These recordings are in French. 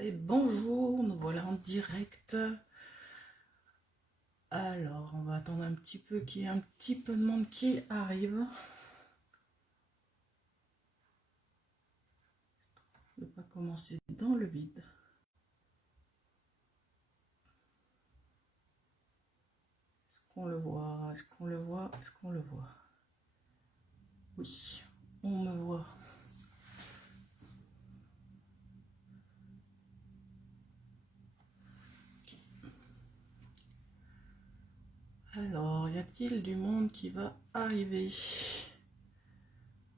Et bonjour, nous voilà en direct. Alors, on va attendre un petit peu qu'il y ait un petit peu de monde qui arrive. Je ne vais pas commencer dans le vide. Est-ce qu'on le voit? Est-ce qu'on le voit? Est-ce qu'on le voit? Oui, on me voit. Alors, y a-t-il du monde qui va arriver?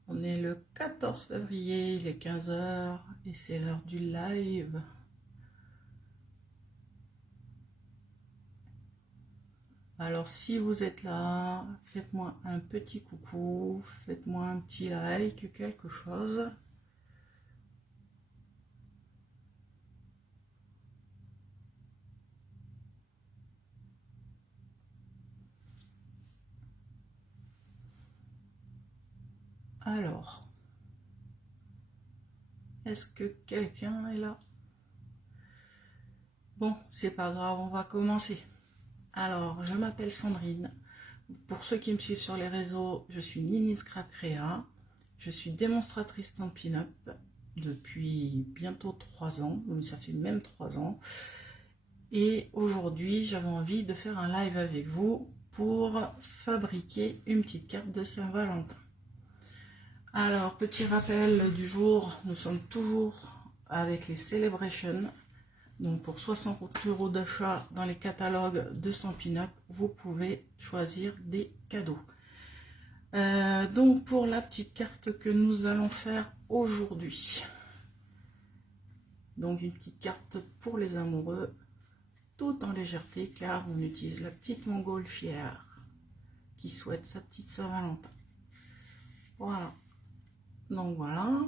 On est le 14 février, il est 15 h et c'est l'heure du live. Alors si vous êtes là, faites-moi un petit coucou, faites-moi un petit like, quelque chose. Alors, est-ce que quelqu'un est là? Bon, c'est pas grave, on va commencer. Alors, je m'appelle Sandrine. Pour ceux qui me suivent sur les réseaux, je suis Nini Scrap Créa. Je suis démonstratrice Stampin' Up depuis bientôt 3 ans, donc ça fait même 3 ans. Et aujourd'hui, j'avais envie de faire un live avec vous pour fabriquer une petite carte de Saint-Valentin. Alors, petit rappel du jour, nous sommes toujours avec les Celebrations. Donc pour 60 € d'achat dans les catalogues de Stampin' Up, vous pouvez choisir des cadeaux. Donc pour la petite carte que nous allons faire aujourd'hui. Donc une petite carte pour les amoureux, tout en légèreté car on utilise la petite montgolfière qui souhaite sa petite Saint-Valentin. Voilà. Donc voilà.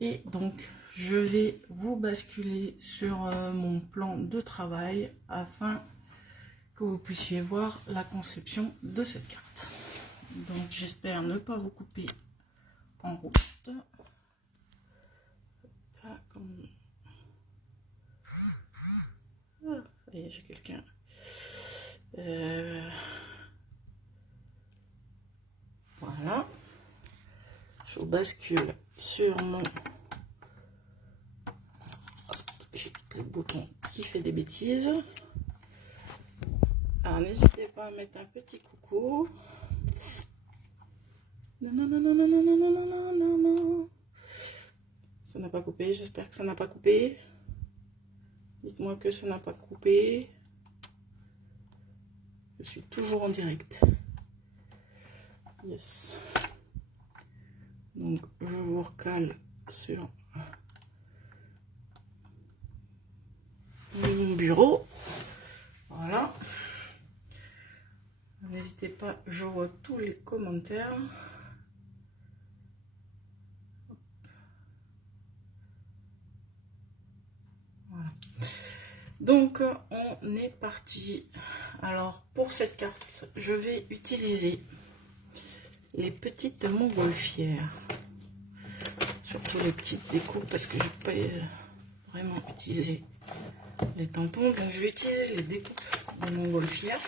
Et donc je vais vous basculer sur mon plan de travail afin que vous puissiez voir la conception de cette carte. Donc j'espère ne pas vous couper en route. Pas comme... Ah, ça y est, j'ai quelqu'un. Voilà. Je bascule sur mon... J'ai le bouton qui fait des bêtises. Alors n'hésitez pas à mettre un petit coucou. Non, non, non, non, non, non, non, non, non, non, non. Ça n'a pas coupé, j'espère que ça n'a pas coupé. Dites-moi que ça n'a pas coupé. Je suis toujours en direct. Yes. Donc je vous recale sur mon bureau. Voilà. N'hésitez pas, je vois tous les commentaires. Voilà. Donc on est parti. Alors pour cette carte, je vais utiliser les petites montgolfières. Surtout les petites découpes parce que je n'ai pas vraiment utilisé les tampons. Donc je vais utiliser les découpes de montgolfières.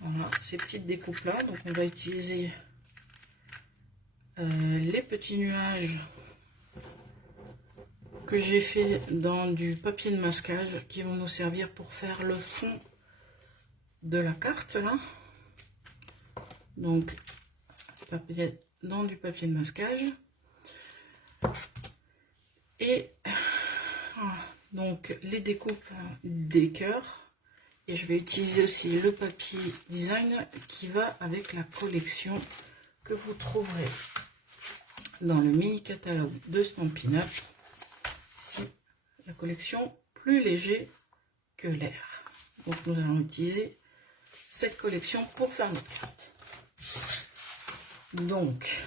Voilà, ces petites découpes là. Donc on va utiliser les petits nuages que j'ai fait dans du papier de masquage qui vont nous servir pour faire le fond de la carte là. Donc dans du papier de masquage et donc les découpes des cœurs, et je vais utiliser aussi le papier design qui va avec la collection que vous trouverez dans le mini catalogue de Stampin' Up. Ici, la collection plus léger que l'air. Donc nous allons utiliser cette collection pour faire notre carte. Donc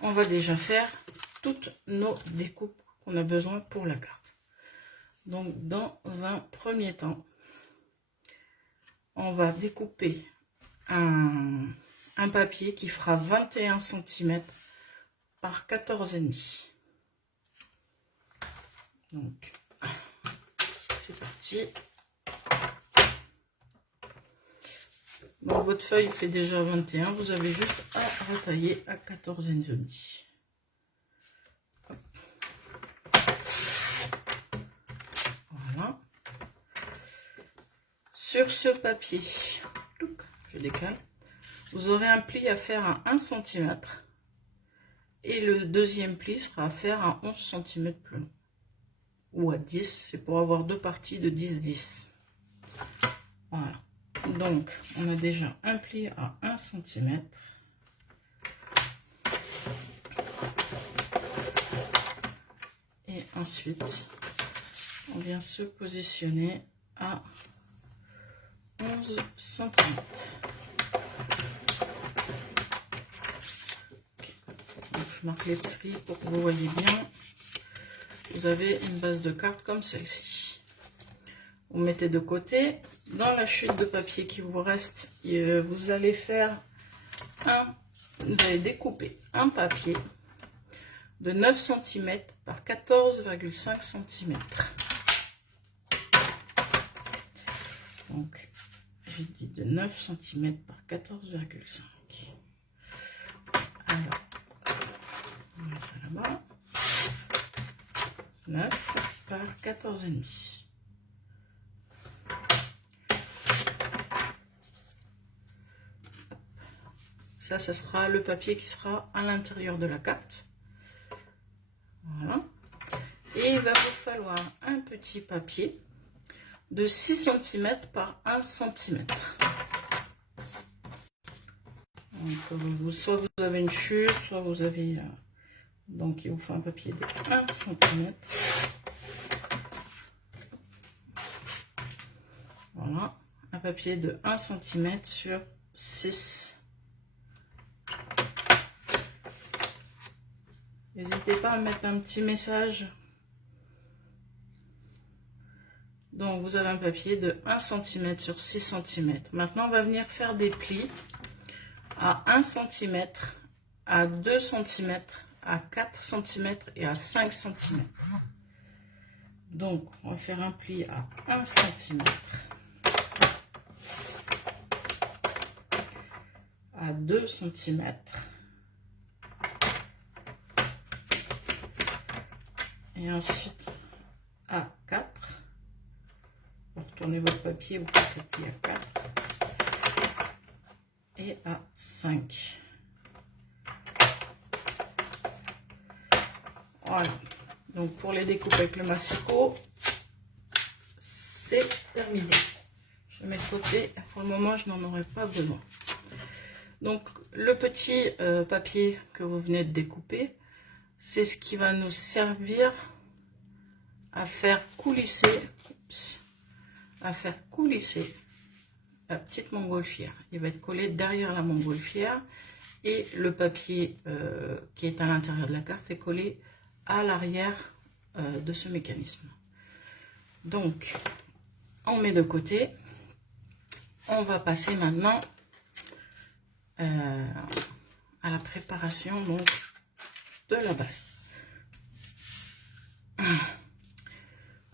on va déjà faire toutes nos découpes qu'on a besoin pour la carte. Donc dans un premier temps, on va découper un papier qui fera 21 cm par 14,5. Donc, c'est parti. Donc, votre feuille fait déjà 21. Vous avez juste à retailler à 14,5. Voilà. Sur ce papier, je décale, vous aurez un pli à faire à 1 cm. Et le deuxième pli sera à faire à 11 cm plus long. Ou à 10, c'est pour avoir deux parties de 10-10. Voilà. Donc, on a déjà un pli à 1 cm. Et ensuite, on vient se positionner à 11 cm. Okay. Donc, je marque les plis pour que vous voyez bien. Vous avez une base de carte comme celle-ci. Vous mettez de côté. Dans la chute de papier qui vous reste, vous allez vous allez découper un papier de 9 cm par 14,5 cm. Donc, j'ai dit de 9 cm par 14,5. Alors, on met ça là-bas. 9 par 14,5. Ça, ce sera le papier qui sera à l'intérieur de la carte. Voilà. Et il va vous falloir un petit papier de 6 cm par 1 cm. Donc, soit vous avez une chute, soit vous avez... donc, il vous faut un papier de 1 cm. Voilà. Un papier de 1 cm sur 6. N'hésitez pas à mettre un petit message. Donc, vous avez un papier de 1 cm sur 6 cm. Maintenant, on va venir faire des plis à 1 cm, à 2 cm, à 4 cm et à 5 cm. Donc, on va faire un pli à 1 cm, à 2 cm, et ensuite à 4. Vous retournez votre papier, vous faites le pli à 4 et à 5. Voilà. Donc pour les découpes avec le massicot, c'est terminé. Je mets de côté. Pour le moment, je n'en aurai pas besoin. Donc le petit papier que vous venez de découper, c'est ce qui va nous servir à faire coulisser, la petite montgolfière. Il va être collé derrière la montgolfière et le papier qui est à l'intérieur de la carte est collé à l'arrière de ce mécanisme. Donc, on met de côté. On va passer maintenant à la préparation donc, de la base.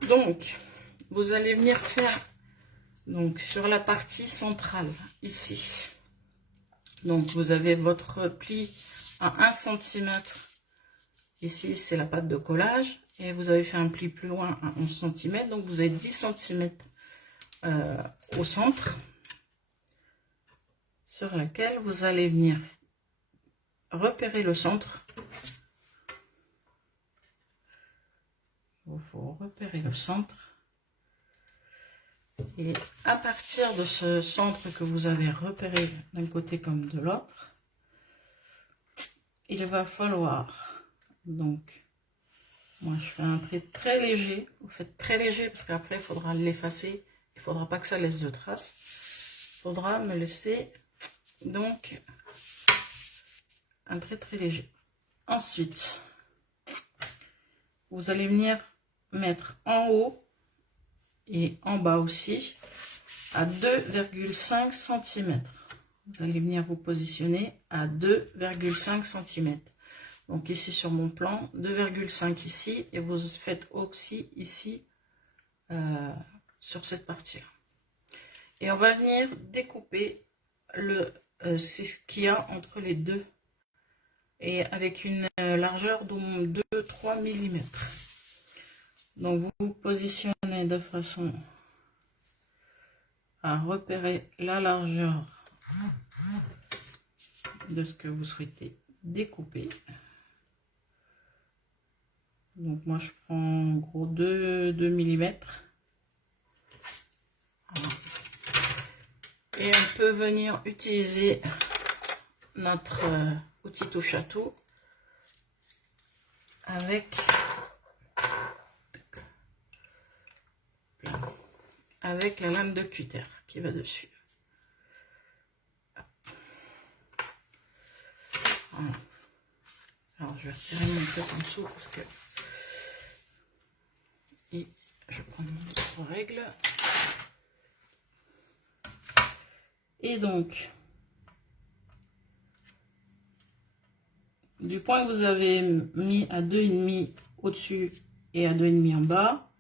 Donc, vous allez venir faire donc sur la partie centrale ici. Donc, vous avez votre pli à 1 cm. Ici, c'est la pâte de collage. Et vous avez fait un pli plus loin à 11 cm. Donc, vous avez 10 cm au centre. Sur laquelle vous allez venir repérer le centre. Il faut repérer le centre. Et à partir de ce centre que vous avez repéré d'un côté comme de l'autre, il va falloir, donc, moi je fais un trait très léger. Vous faites très léger parce qu'après il faudra l'effacer. Il ne faudra pas que ça laisse de traces. Il faudra me laisser donc un trait très léger. Ensuite, vous allez venir mettre en haut et en bas aussi à 2,5 cm. Vous allez venir vous positionner à 2,5 cm. Donc ici sur mon plan, 2,5 ici, et vous faites aussi ici sur cette partie-là. Et on va venir découper ce qu'il y a entre les deux, et avec une largeur de 2-3 mm. Donc vous vous positionnez de façon à repérer la largeur de ce que vous souhaitez découper. Donc moi je prends en gros 2 mm. Voilà. Et on peut venir utiliser notre outil touche à tout avec la lame de cutter qui va dessus. Voilà. Alors je vais retirer mon truc en dessous parce que et je prends mon autre règle. Et donc du point que vous avez mis à 2,5 au-dessus et à 2,5 en bas,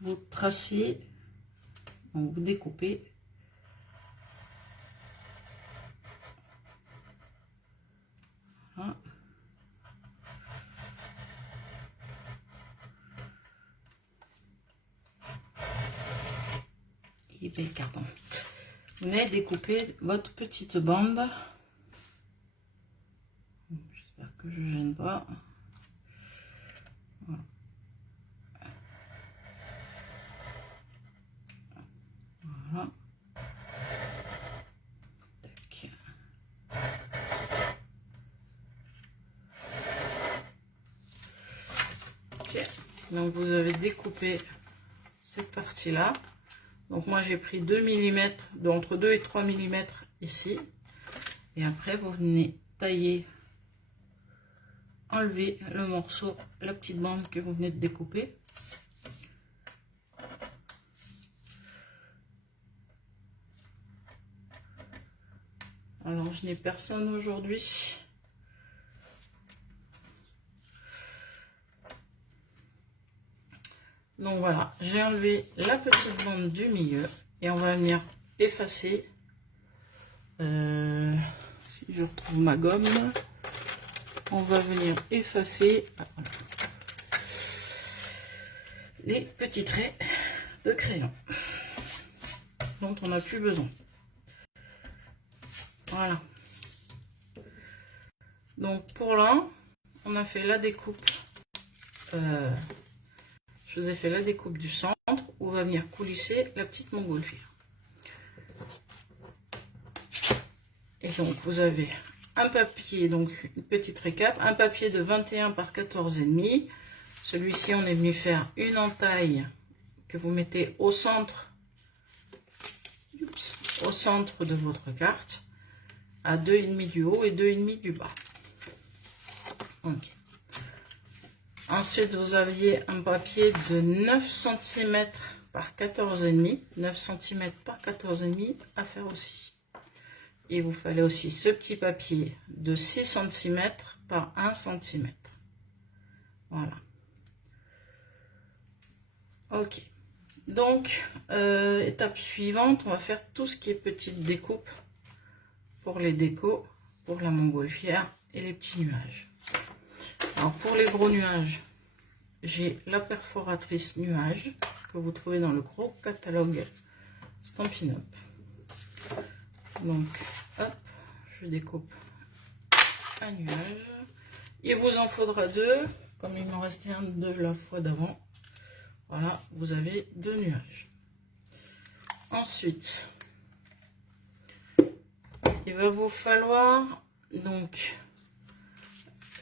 vous tracez, donc vous découpez. Voilà. Et bien, carton. Vous venez découper votre petite bande. J'espère que je ne gêne pas. Voilà. Voilà. Tac. Ok. Donc vous avez découpé cette partie là. Donc moi j'ai pris 2 mm, entre 2 et 3 mm ici. Et après vous venez tailler, enlever le morceau, la petite bande que vous venez de découper. Alors je n'ai personne aujourd'hui. Donc voilà, j'ai enlevé la petite bande du milieu et on va venir effacer. Si je retrouve ma gomme, on va venir effacer les petits traits de crayon dont on n'a plus besoin. Voilà. Donc pour là, on a fait la découpe. Je vous ai fait la découpe du centre où on va venir coulisser la petite montgolfière. Et donc vous avez un papier, donc une petite récap, un papier de 21 par 14,5. Celui-ci, on est venu faire une entaille que vous mettez au centre, au centre de votre carte, à 2,5 du haut et 2,5 du bas. Ok. Ensuite, vous aviez un papier de 9 cm par 14,5. 9 cm par 14,5 à faire aussi. Il vous fallait aussi ce petit papier de 6 cm par 1 cm. Voilà. Ok. Donc, étape suivante, on va faire tout ce qui est petite découpe pour les décos, pour la montgolfière et les petits nuages. Alors pour les gros nuages, j'ai la perforatrice nuage que vous trouvez dans le gros catalogue Stampin' Up. Donc hop, je découpe un nuage. Il vous en faudra deux, comme il m'en restait un de la fois d'avant. Voilà, vous avez 2 nuages. Ensuite, il va vous falloir donc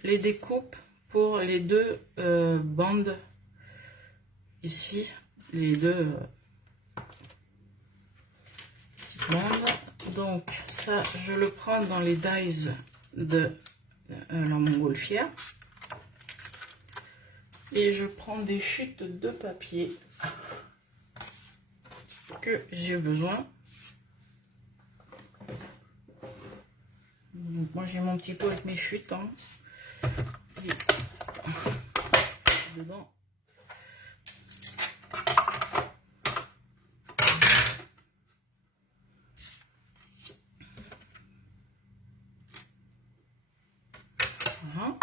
les découpes pour les 2 bandes ici, les 2 bandes. Donc ça, je le prends dans les dies de la montgolfière et je prends des chutes de papier que j'ai besoin. Donc moi j'ai mon petit pot avec mes chutes, hein. dedans. Voilà.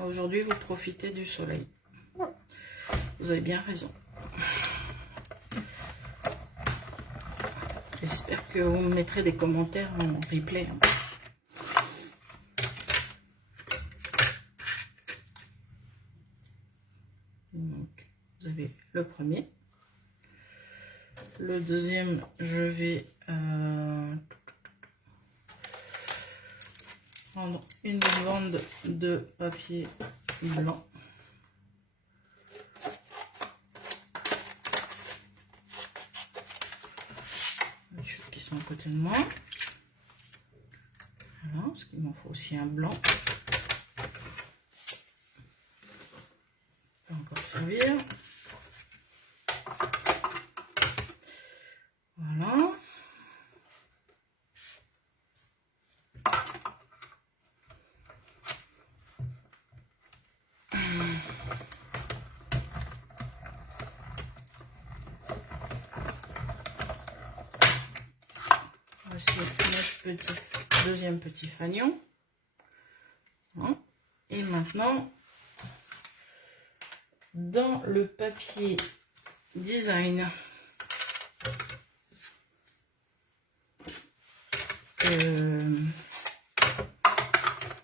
Aujourd'hui, vous profitez du soleil. Vous avez bien raison. J'espère que vous me mettrez des commentaires en replay. Donc, vous avez le premier. Le deuxième, je vais prendre une bande de papier blanc. Les choses qui sont à côté de moi. Voilà, parce qu'il m'en faut aussi un blanc. Ça peut encore servir. Voilà. Voici notre deuxième petit fanion. Et maintenant, dans le papier design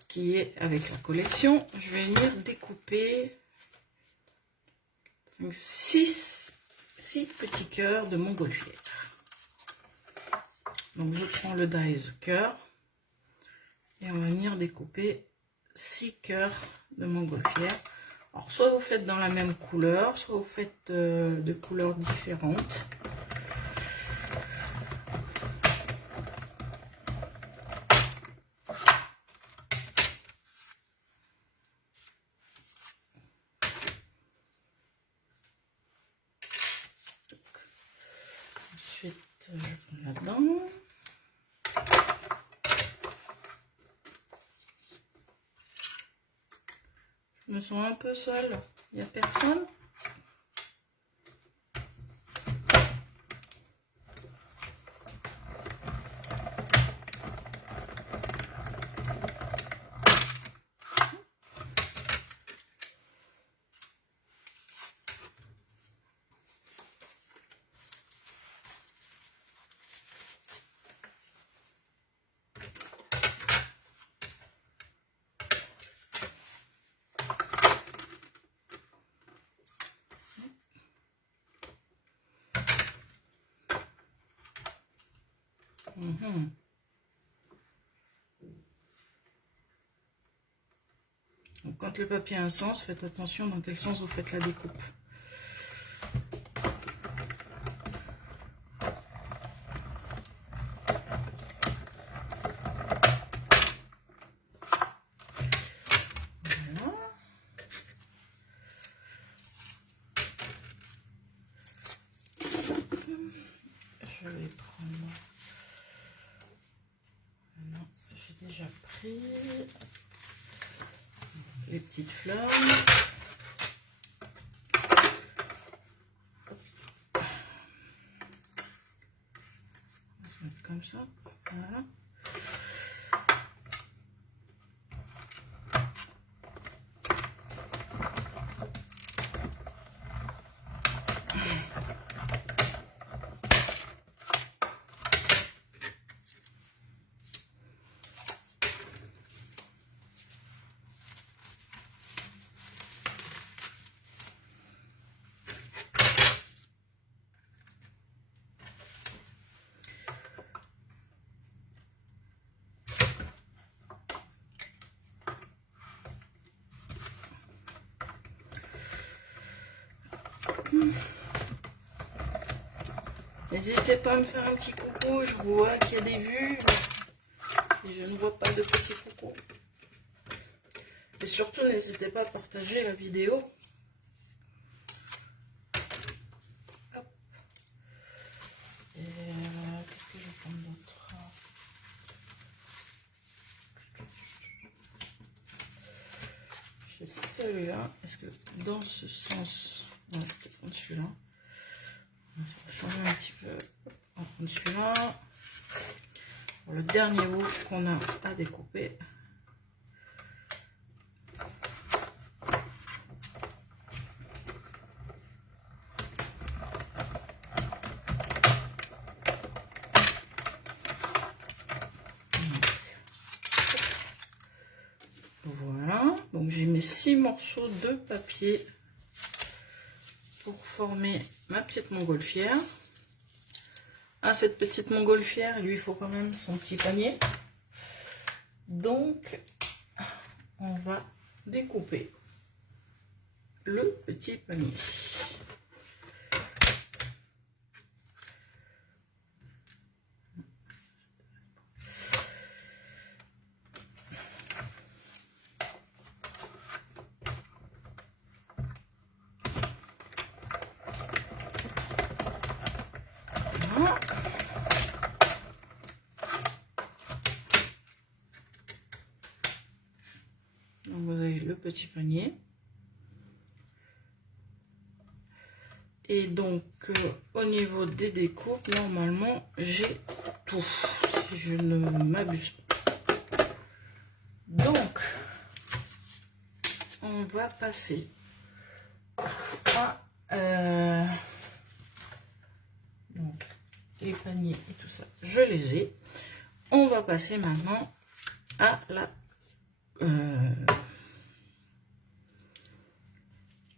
qui est avec la collection, je vais venir découper 6 petits cœurs de montgolfière. Donc je prends le dies cœur et on va venir découper 6 cœurs de montgolfière. Alors soit vous faites dans la même couleur, soit vous faites de couleurs différentes. Ensuite je prends là-dedans. Je me sens un peu seule, il n'y a personne. Donc, quand le papier a un sens, faites attention dans quel sens vous faites la découpe. Voilà. Je vais prendre... Non, j'ai déjà pris les petites fleurs. On va se mettre comme ça. Voilà. N'hésitez pas à me faire un petit coucou, je vois qu'il y a des vues et je ne vois pas de petits coucou. Et surtout, n'hésitez pas à partager la vidéo. Hop. Et qu'est-ce que je vais prendre d'autre? celui-là. Est-ce que dans ce sens, on va prendre celui-là. On va changer un petit peu. On va prendre celui-là. Le dernier bout qu'on a à découper. Voilà, donc j'ai mes 6 morceaux de papier pour former ma petite montgolfière. À cette petite montgolfière, il lui faut quand même son petit panier. Donc, on va découper le petit panier. Voilà. Donc, vous avez le petit panier. Et donc, au niveau des découpes, normalement, j'ai tout, si je ne m'abuse pas. Donc, on va passer à donc, les paniers et tout ça, je les ai. On va passer maintenant à la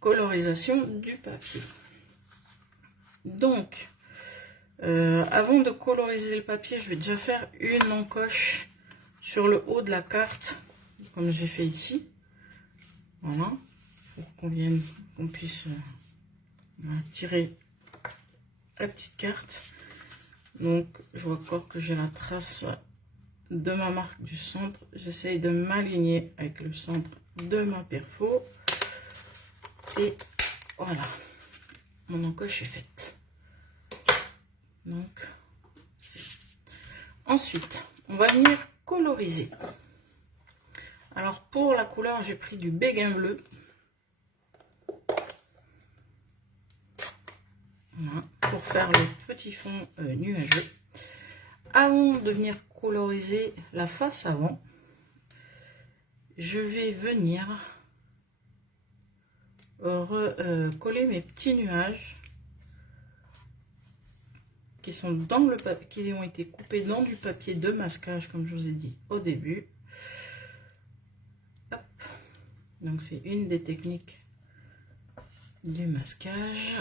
colorisation du papier. Donc, avant de coloriser le papier, je vais déjà faire une encoche sur le haut de la carte, comme j'ai fait ici. Voilà, pour qu'on puisse tirer la petite carte. Donc, je vois encore que j'ai la trace de ma marque du centre. J'essaye de m'aligner avec le centre de ma perfo. Et voilà, mon encoche est faite. Donc, ensuite, on va venir coloriser. Alors, pour la couleur, j'ai pris du béguin bleu. Voilà, pour faire le petit fond nuageux. Avant de venir coloriser la face avant, je vais venir coller mes petits nuages qui sont dans le papier, qui ont été coupés dans du papier de masquage, comme je vous ai dit au début. Hop. Donc c'est une des techniques du masquage.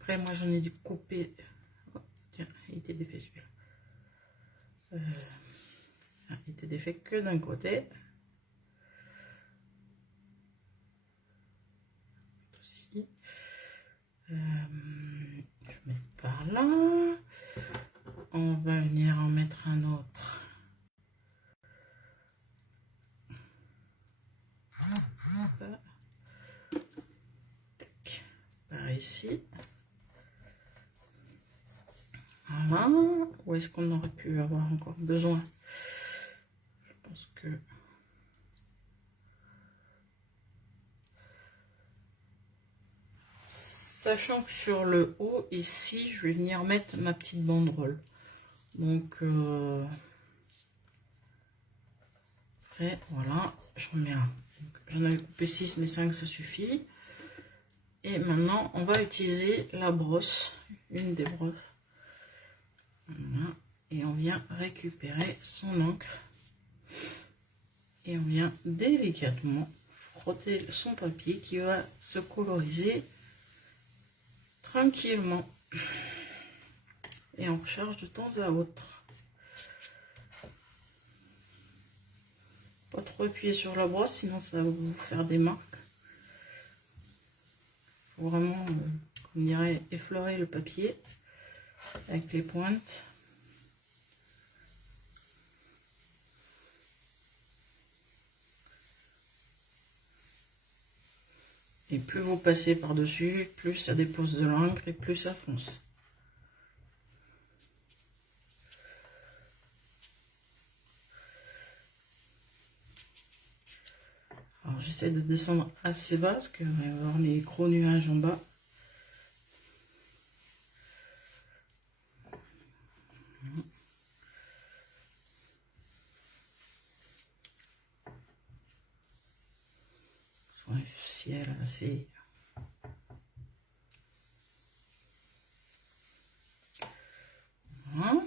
Après moi j'en ai dû couper. Oh, tiens, il était défait celui-là. Il était défait que d'un côté. Je vais mettre par là. On va venir en mettre un autre. Par ici. Voilà. Où est-ce qu'on aurait pu avoir encore besoin? Je pense que... Sachant que sur le haut, ici, je vais venir mettre ma petite banderole. Donc, après, voilà, j'en mets un. J'en avais coupé 6, mais 5, ça suffit. Et maintenant, on va utiliser la brosse, une des brosses. Voilà. Et on vient récupérer son encre. Et on vient délicatement frotter son papier qui va se coloriser tranquillement. Et on recharge de temps à autre. Pas trop appuyer sur la brosse, sinon ça va vous faire des marques. Faut vraiment, on dirait, effleurer le papier avec les pointes. Et plus vous passez par-dessus, plus ça dépose de l'encre et plus ça fonce. j'essaie de descendre assez bas parce qu'il va y avoir les gros nuages en bas. Le ciel assez... Voilà.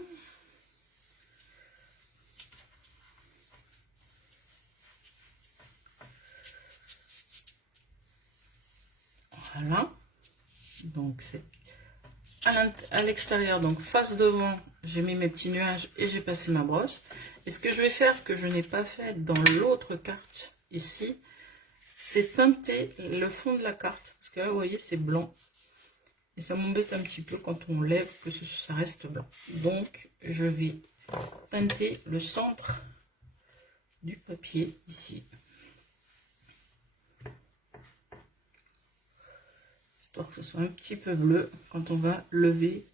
Voilà. Donc c'est à l'extérieur, donc face devant, j'ai mis mes petits nuages et j'ai passé ma brosse. Et ce que je vais faire, que je n'ai pas fait dans l'autre carte ici, c'est teinter le fond de la carte. Parce que là, vous voyez, c'est blanc. Et ça m'embête un petit peu quand on lève que ça reste blanc. Donc, je vais teinter le centre du papier ici. Histoire que ce soit un petit peu bleu quand on va lever.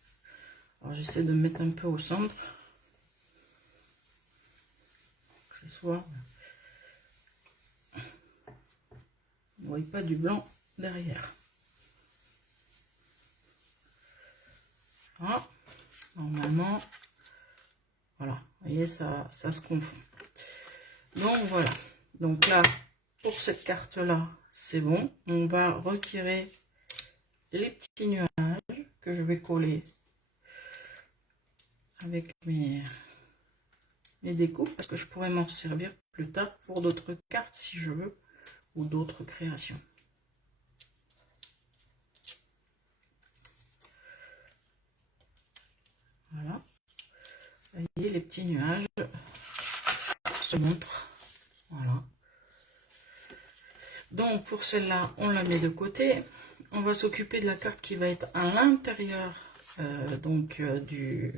Alors, j'essaie de mettre un peu au centre. Que ce soit... Vous ne voyez pas du blanc derrière. Voilà. Normalement, voilà, vous voyez, ça se confond. Donc voilà, donc là, pour cette carte-là, c'est bon. On va retirer les petits nuages que je vais coller avec mes découpes, parce que je pourrais m'en servir plus tard pour d'autres cartes si je veux, ou d'autres créations. Voilà. Vous voyez, les petits nuages se montrent. Voilà. Donc pour celle-là, on la met de côté. On va s'occuper de la carte qui va être à l'intérieur de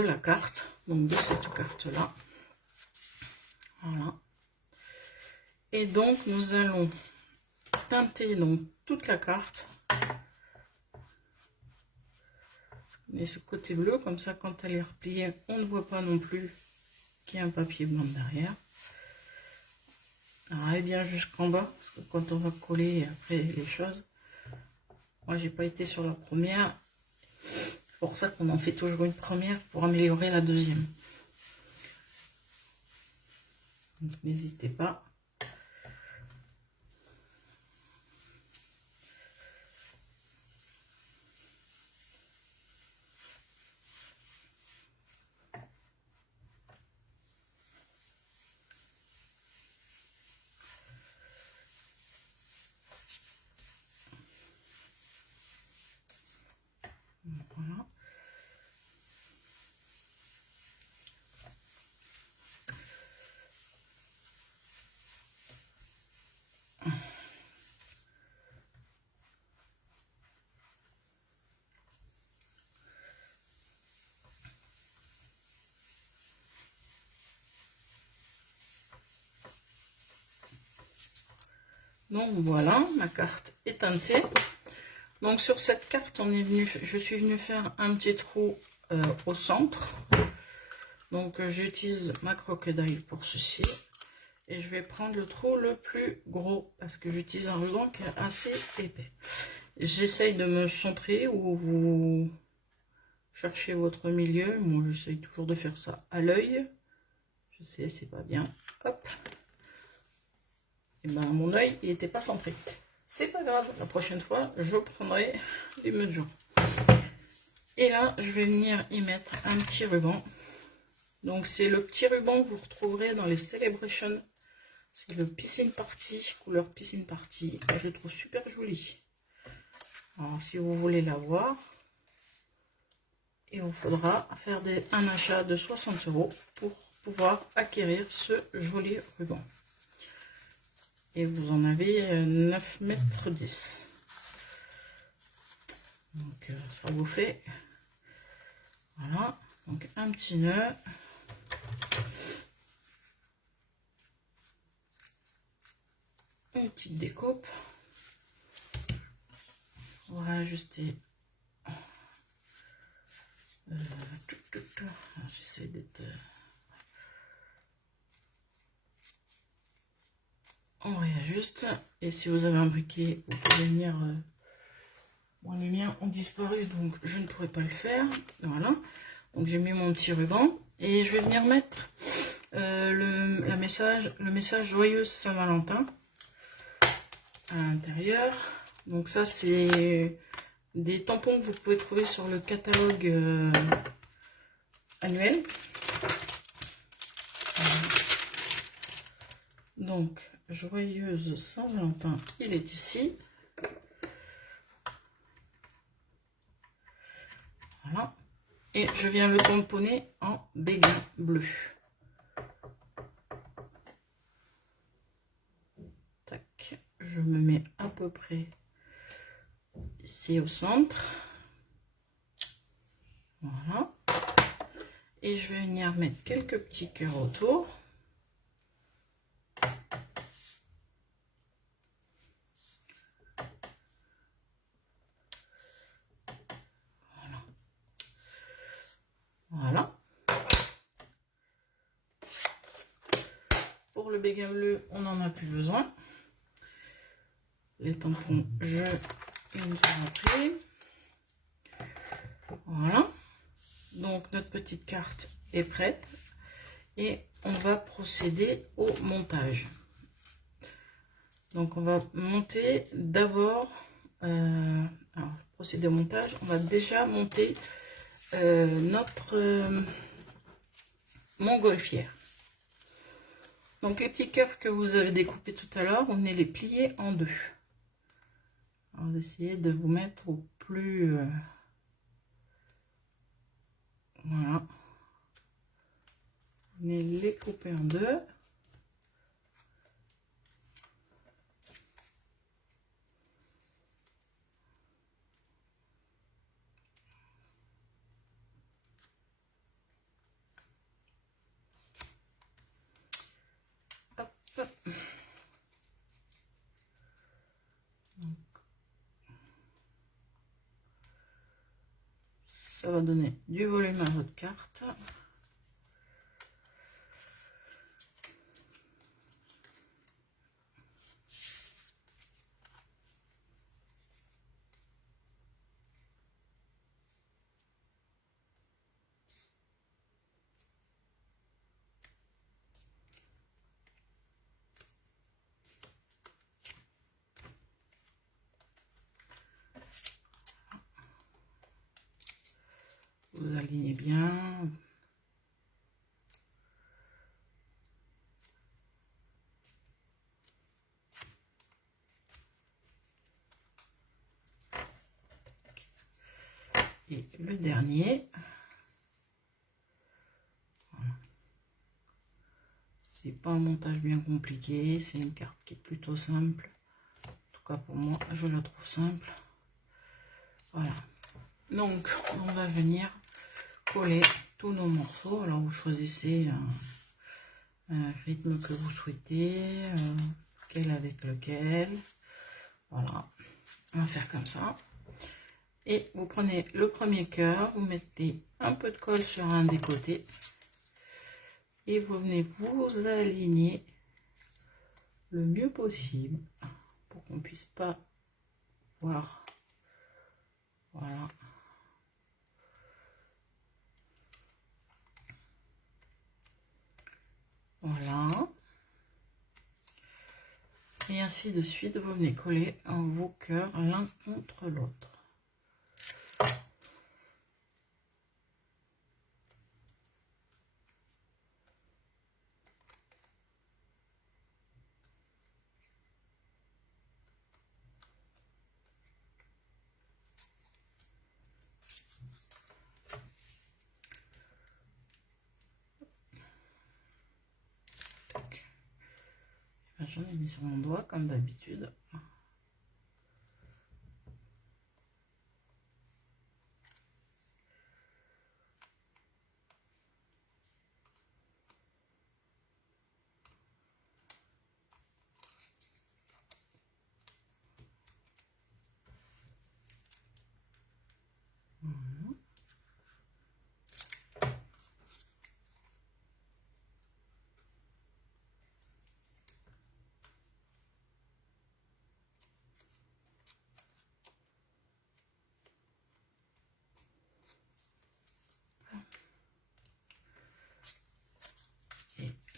la carte, donc de cette carte-là. Voilà. Et donc nous allons teinter donc toute la carte. Et ce côté bleu, comme ça quand elle est repliée, on ne voit pas non plus qu'il y a un papier blanc derrière. Alors elle est bien jusqu'en bas, parce que quand on va coller après les choses, moi j'ai pas été sur la première, c'est pour ça qu'on en fait toujours une première pour améliorer la deuxième. Donc n'hésitez pas. Voilà. Donc voilà, ma carte est teintée. Donc sur cette carte, je suis venue faire un petit trou au centre. Donc j'utilise ma crocodile pour ceci. Et je vais prendre le trou le plus gros parce que j'utilise un ruban qui est assez épais. J'essaye de me centrer ou vous cherchez votre milieu. Moi j'essaye toujours de faire ça à l'œil. Je sais, c'est pas bien. Hop. Et ben mon œil il n'était pas centré. C'est pas grave, la prochaine fois je prendrai les mesures. Et là je vais venir y mettre un petit ruban. Donc c'est le petit ruban que vous retrouverez dans les Celebration. C'est le Piscine Party, couleur Piscine Party. Je le trouve super joli. Alors si vous voulez l'avoir, il vous faudra faire un achat de 60 € pour pouvoir acquérir ce joli ruban. Et vous en avez 9,10 m. Donc ça vous fait, voilà, donc un petit nœud. Une petite découpe. On va ajuster. J'essaie d'être... on réajuste. Et si vous avez un briquet, vous pouvez venir... Bon, les miens ont disparu, donc je ne pourrais pas le faire. Voilà. Donc j'ai mis mon petit ruban. Et je vais venir mettre le message Joyeuse Saint-Valentin à l'intérieur. Donc ça, c'est des tampons que vous pouvez trouver sur le catalogue annuel. Donc, Joyeuse Saint-Valentin, il est ici. Voilà. Et je viens le tamponner en béguin bleu. Tac. Je me mets à peu près ici au centre. Voilà. Et je vais venir mettre quelques petits cœurs autour. Voilà. Pour le béguin bleu, on n'en a plus besoin. Les tampons, je les ai pris. Voilà. Donc, notre petite carte est prête. Et on va procéder au montage. Donc, on va monter d'abord... alors, procéder au montage. On va déjà monter notre montgolfière. Donc les petits cœurs que vous avez découpés tout à l'heure, on venez les plier en deux. Alors, vous essayez de vous mettre au plus... voilà. Vous venez les couper en deux. Ça va donner du volume à votre carte. Vous alignez bien. Et le dernier. Voilà. C'est pas un montage bien compliqué, c'est une carte qui est plutôt simple. En tout cas pour moi, je la trouve simple. Voilà. Donc on va venir coller tous nos morceaux. Alors vous choisissez un rythme que vous souhaitez, lequel avec lequel. Voilà, on va faire comme ça. Et vous prenez le premier cœur, vous mettez un peu de colle sur un des côtés et vous venez vous aligner le mieux possible pour qu'on puisse pas voir. Voilà. Voilà. Et ainsi de suite, vous venez coller vos cœurs l'un contre l'autre. J'en ai mis sur mon doigt comme d'habitude.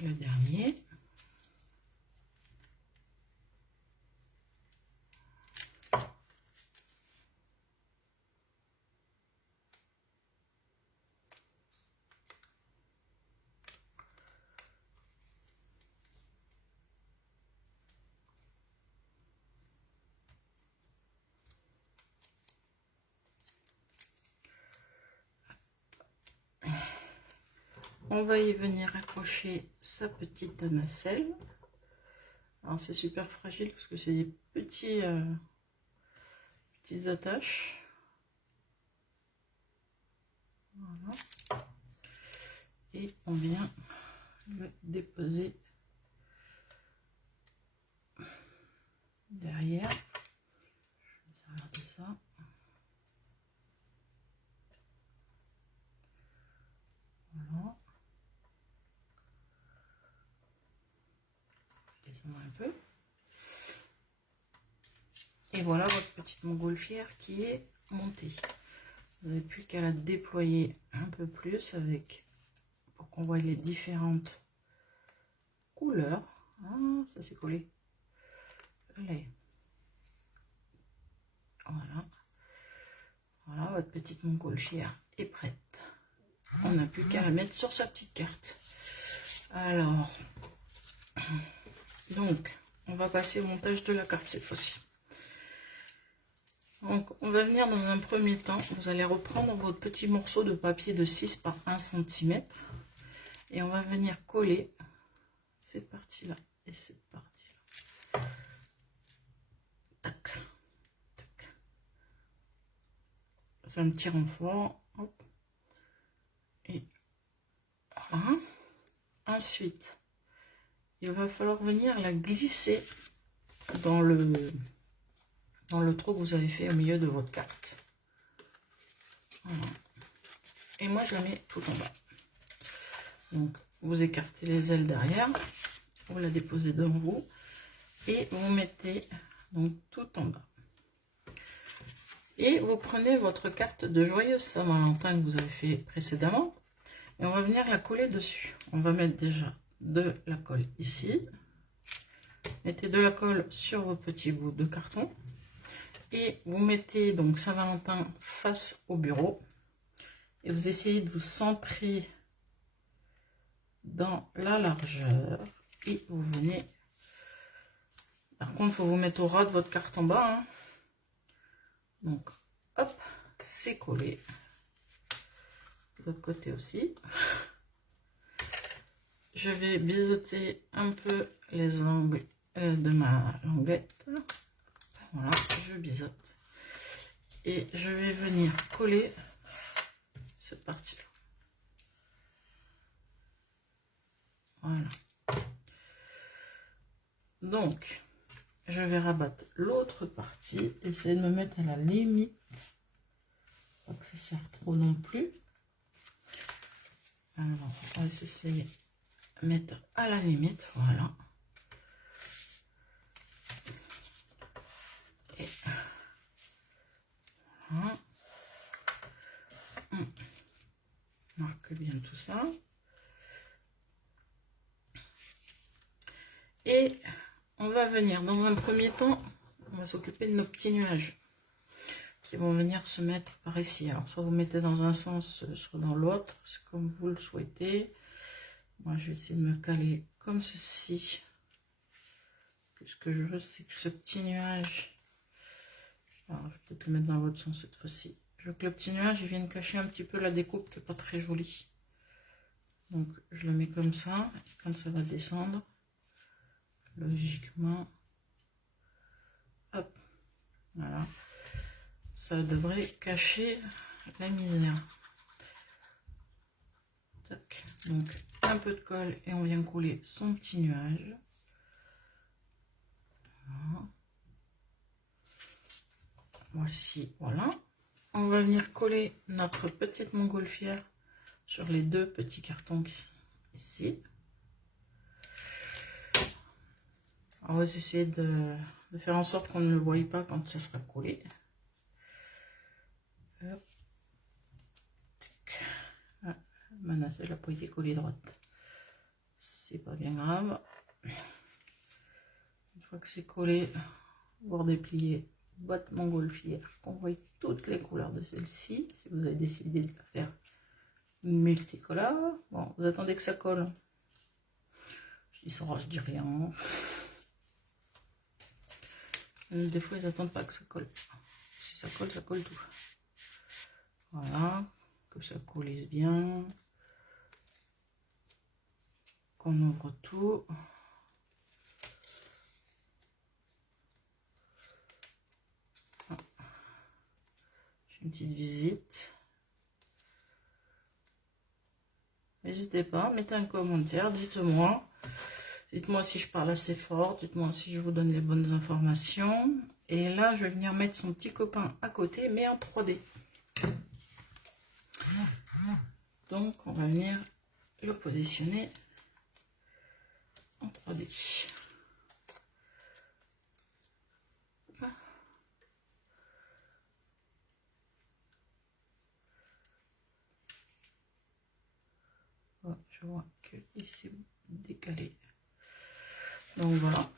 le dernier. On va y venir accrocher sa petite nacelle. Alors c'est super fragile parce que c'est des petites attaches. Voilà. Et on vient le déposer derrière. Je vais regarder ça. Voilà. Je descends un peu. Et voilà votre petite montgolfière qui est montée. Vous n'avez plus qu'à la déployer un peu plus avec, pour qu'on voit les différentes couleurs. Ah, ça s'est collé. Allez. Voilà. Voilà, votre petite montgolfière est prête. On n'a plus qu'à la mettre sur sa petite carte. Alors, donc, on va passer au montage de la carte cette fois-ci. Donc, on va venir dans un premier temps, vous allez reprendre votre petit morceau de papier de 6 par 1 cm et on va venir coller cette partie-là et cette partie-là. Tac, tac. Ça me tire en fort. Hop. Et voilà. Ensuite, il va falloir venir la glisser dans le trou que vous avez fait au milieu de votre carte. Voilà. Et moi je la mets tout en bas. Donc vous écartez les ailes derrière, vous la déposez devant vous et vous mettez donc tout en bas. Et vous prenez votre carte de Joyeuse Saint-Valentin que vous avez fait précédemment et on va venir la coller dessus. On va mettre déjà de la colle ici. Mettez de la colle sur vos petits bouts de carton. Et vous mettez donc Saint-Valentin face au bureau. Et vous essayez de vous centrer dans la largeur. Et vous venez... Par contre, il faut vous mettre au ras de votre carte en bas. Hein. Donc, hop, c'est collé. De l'autre côté aussi. Je vais biseauter un peu les angles de ma languette. Voilà, je biseaute. Et je vais venir coller cette partie-là. Voilà. Donc, je vais rabattre l'autre partie. Essayer de me mettre à la limite. Pas que ça sert trop non plus. Alors, on va essayer de mettre à la limite. Voilà. Et voilà. On marque bien tout ça. Et on va venir, dans un premier temps, on va s'occuper de nos petits nuages qui vont venir se mettre par ici. Alors, soit vous mettez dans un sens, soit dans l'autre, c'est comme vous le souhaitez. Moi, je vais essayer de me caler comme ceci. Puis, ce que je veux, c'est que ce petit nuage... Alors, je vais peut-être le mettre dans l'autre sens cette fois-ci. Je veux que le petit nuage, il vienne cacher un petit peu la découpe qui n'est pas très jolie. Donc, je le mets comme ça. Et quand ça va descendre, logiquement, hop, voilà. Ça devrait cacher la misère. Tac. Donc, un peu de colle et on vient coller son petit nuage. Voilà. Voici, voilà. On va venir coller notre petite montgolfière sur les deux petits cartons qui sont ici. On va essayer de faire en sorte qu'on ne le voie pas quand ça sera collé. Hop. Ah, ma nacelle n'a pas été collée droite. c'est pas bien grave. Une fois que c'est collé, bord déplié, boîte montgolfière, qu'on voit toutes les couleurs de celle-ci. Si vous avez décidé de la faire multicolore, bon, vous attendez que ça colle. Je dis ça, je dis rien. Des fois, ils attendent pas que ça colle. Si ça colle tout. Voilà, que ça coulisse bien. Qu'on ouvre tout. J'ai une petite visite. N'hésitez pas, mettez un commentaire, dites-moi. Dites-moi si je parle assez fort, dites-moi si je vous donne les bonnes informations. Et là, je vais venir mettre son petit copain à côté, mais en 3D. Donc, on va venir le positionner en 3D. Oh, je vois qu'il s'est décalé. Donc voilà,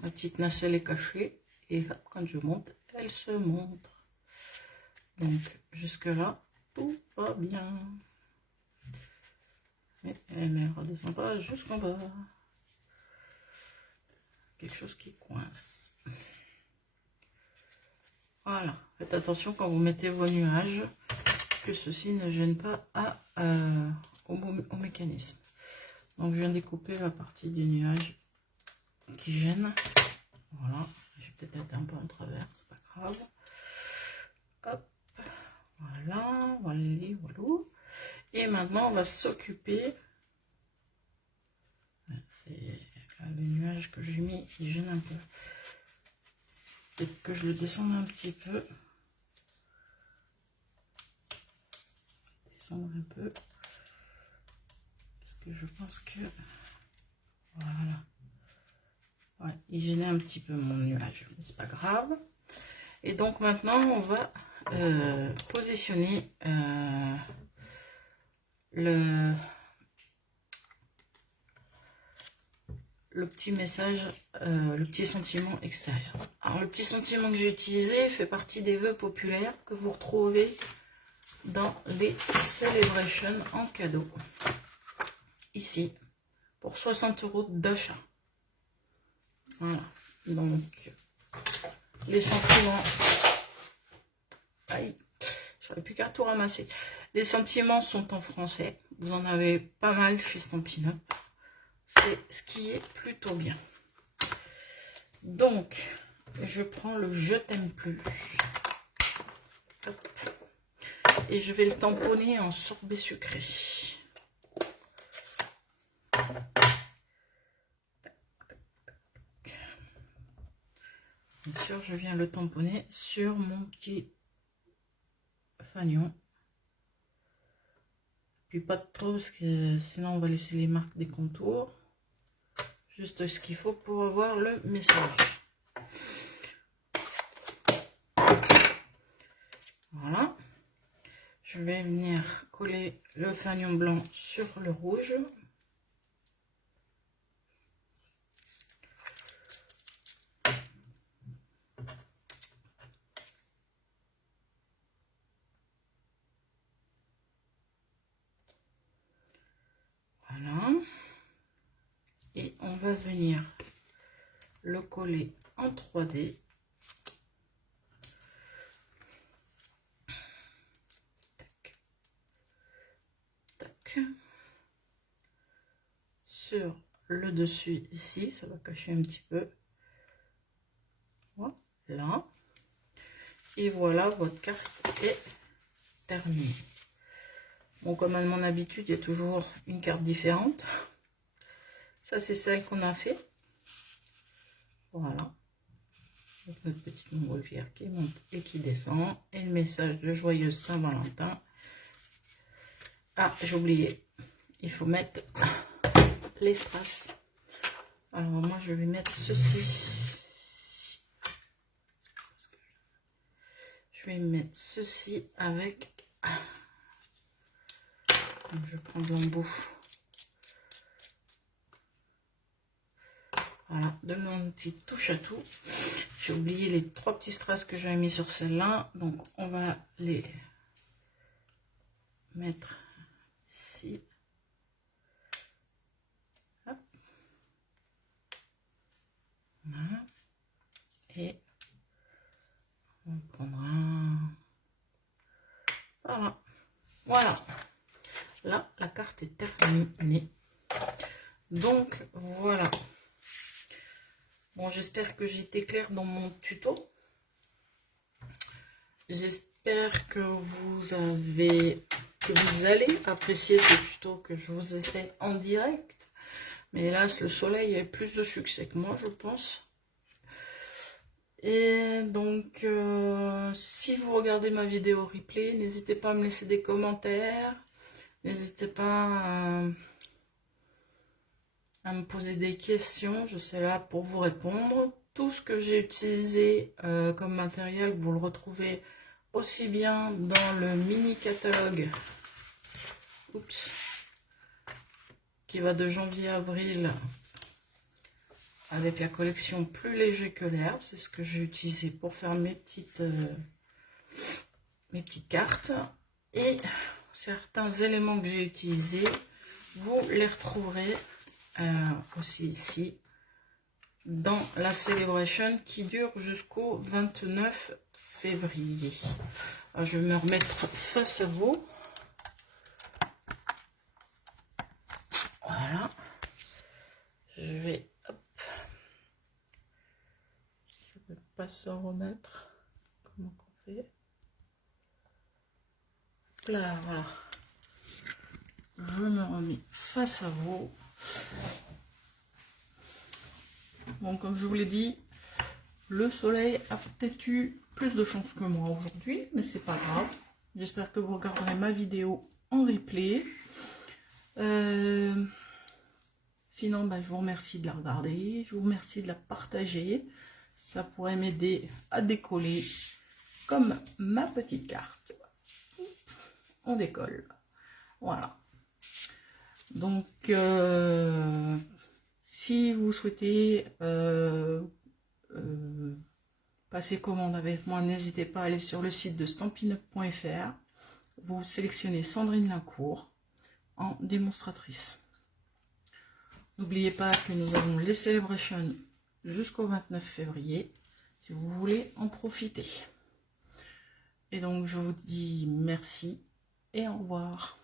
ma petite nacelle est cachée et quand je monte, elle se montre. Donc jusque là, tout va bien. Et elle ne redescend pas jusqu'en bas. Quelque chose qui coince. Voilà, faites attention quand vous mettez vos nuages, que ceci ne gêne pas au mécanisme. Donc je viens découper la partie du nuage qui gêne. Voilà, j'ai peut-être été un peu en travers, c'est pas grave. Hop, voilà, voilà. Et maintenant on va s'occuper. C'est le nuage que j'ai mis, il gêne un peu. Peut-être que je le descende un petit peu. Descendre un peu. Parce que je pense que voilà. Ouais, il gênait un petit peu mon nuage, mais c'est pas grave. Et donc maintenant on va positionner le petit message, le petit sentiment extérieur. Alors le petit sentiment que j'ai utilisé fait partie des vœux populaires que vous retrouvez dans les celebrations en cadeau. Ici, pour 60 € d'achat. Voilà, donc les sentiments. Aïe, j'aurais plus qu'à tout ramasser. Les sentiments sont en français. Vous en avez pas mal chez Stampin' Up. C'est ce qui est plutôt bien. Donc, je prends le je t'aime plus. Hop. Et je vais le tamponner en sorbet sucré. Bien sûr, je viens le tamponner sur mon petit fanion. Puis pas trop, parce que sinon on va laisser les marques des contours. Juste ce qu'il faut pour avoir le message. Voilà. Je vais venir coller le fanion blanc sur le rouge. Voilà. Et on va venir le coller en 3D. Tac. Tac. Sur le dessus ici, ça va cacher un petit peu. Voilà. Et voilà, votre carte est terminée. Bon, comme à mon habitude, il y a toujours une carte différente. Ça, c'est celle qu'on a fait. Voilà. Avec notre petite montgolfière qui monte et qui descend. Et le message de joyeuse Saint-Valentin. Ah, j'ai oublié. Il faut mettre les strass. Alors, moi, je vais mettre ceci. Je vais mettre ceci avec... Donc, je prends de l'embout Voilà, donne-moi une petite touche à tout. J'ai oublié les 3 petits strass que j'avais mis sur celle-là. Donc, on va les mettre ici. Hop. Voilà. Et on prendra... Voilà. Voilà. Là, la carte est terminée. Donc, voilà. Bon, j'espère que j'étais claire dans mon tuto. J'espère que vous allez apprécier ce tuto que je vous ai fait en direct. Mais hélas, le soleil a plus de succès que moi, je pense. Et donc, si vous regardez ma vidéo replay, n'hésitez pas à me laisser des commentaires. N'hésitez pas à me poser des questions, je serai là pour vous répondre. Tout ce que j'ai utilisé comme matériel, vous le retrouvez aussi bien dans le mini catalogue qui va de janvier à avril avec la collection Plus léger que l'air. C'est ce que j'ai utilisé pour faire mes petites cartes. Et certains éléments que j'ai utilisés, vous les retrouverez aussi ici dans la Celebration qui dure jusqu'au 29 février. Alors, je vais me remettre face à vous. Voilà. Je vais... Hop. Ça ne peut pas se remettre. Comment qu'on fait? Là, voilà. Je me remets face à vous. Bon, comme je vous l'ai dit, le soleil a peut-être eu plus de chance que moi aujourd'hui, mais c'est pas grave. J'espère que vous regarderez ma vidéo en replay. Sinon, je vous remercie de la regarder, je vous remercie de la partager. Ça pourrait m'aider à décoller comme ma petite carte. On décolle. Voilà. Donc, si vous souhaitez passer commande avec moi, n'hésitez pas à aller sur le site de stampinup.fr. Vous sélectionnez Sandrine Lacour en démonstratrice. N'oubliez pas que nous avons les célébrations jusqu'au 29 février, si vous voulez en profiter. Et donc, je vous dis merci et au revoir.